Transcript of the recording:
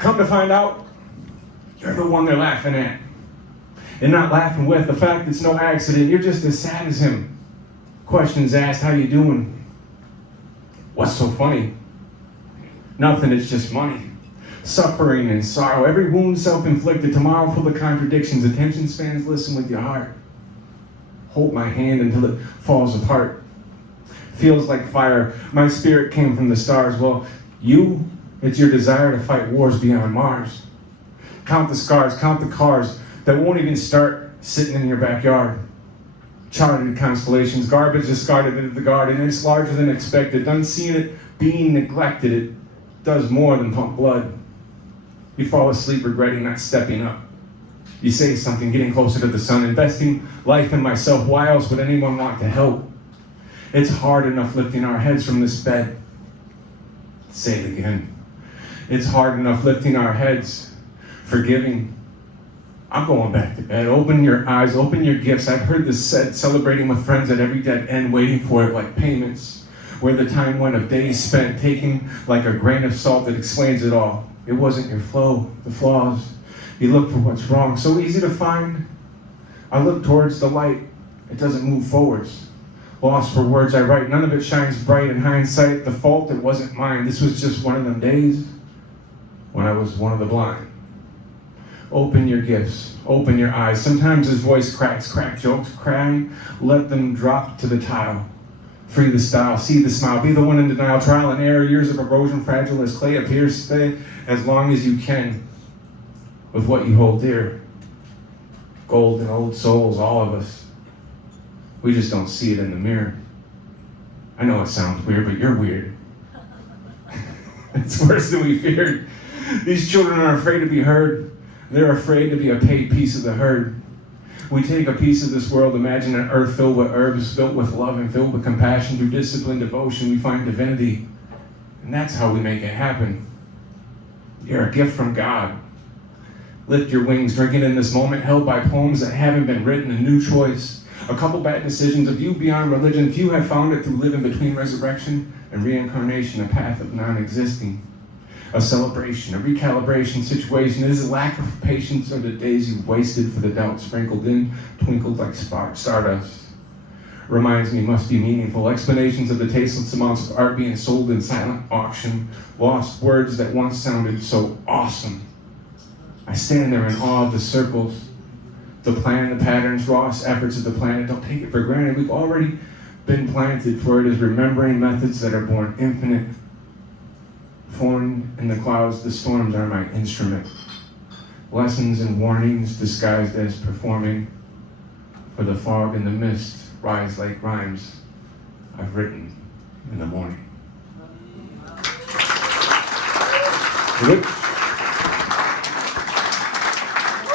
Come to find out, you're the one they're laughing at. And not laughing with the fact it's no accident. You're just as sad as him. Questions asked, how you doing? What's so funny? Nothing, it's just money. Suffering and sorrow, every wound self-inflicted, tomorrow full of contradictions. Attention spans, listen with your heart. Hold my hand until it falls apart. Feels like fire, my spirit came from the stars. Well, it's your desire to fight wars beyond Mars. Count the scars, count the cars that won't even start sitting in your backyard. Charted constellations, garbage discarded into the garden. It's larger than expected. Done seeing it being neglected, it does more than pump blood. You fall asleep regretting not stepping up. You say something, getting closer to the sun, investing life in myself. Why else would anyone want to help? It's hard enough lifting our heads from this bed. Say it again. It's hard enough lifting our heads, forgiving. I'm going back to bed. Open your eyes, open your gifts. I've heard this said, celebrating with friends at every dead end, waiting for it like payments, where the time went of days spent, taking like a grain of salt that explains it all. It wasn't your flow, the flaws. You look for what's wrong, so easy to find. I look towards the light. It doesn't move forwards. Lost for words I write. None of it shines bright in hindsight. The fault, it wasn't mine. This was just one of them days when I was one of the blind. Open your gifts. Open your eyes. Sometimes his voice cracks, crack jokes, crying. Let them drop to the tile. Free the style, see the smile. Be the one in denial, trial and error. Years of erosion, fragile as clay appears. Stay as long as you can with what you hold dear. Gold and old souls, all of us. We just don't see it in the mirror. I know it sounds weird, but you're weird. It's worse than we feared. These children are afraid to be heard. They're afraid to be a paid piece of the herd. We take a piece of this world, imagine an earth filled with herbs, filled with love and filled with compassion. Through discipline, devotion, we find divinity. And that's how we make it happen. You're a gift from God. Lift your wings, drinking in this moment, held by poems that haven't been written, a new choice. A couple bad decisions, a view beyond religion. Few have found it through living between resurrection and reincarnation, a path of non-existing. A celebration, a recalibration situation. Is it lack of patience or the days you've wasted for the doubt sprinkled in, twinkled like stardust? Reminds me must be meaningful. Explanations of the tasteless amounts of art being sold in silent auction. Lost words that once sounded so awesome. I stand there in awe of the circles, the plan, the patterns, raw efforts of the planet. Don't take it for granted. We've already been planted, for it is remembering methods that are born infinite. Formed in the clouds, the storms are my instrument. Lessons and warnings disguised as performing. For the fog and the mist rise like rhymes I've written in the morning.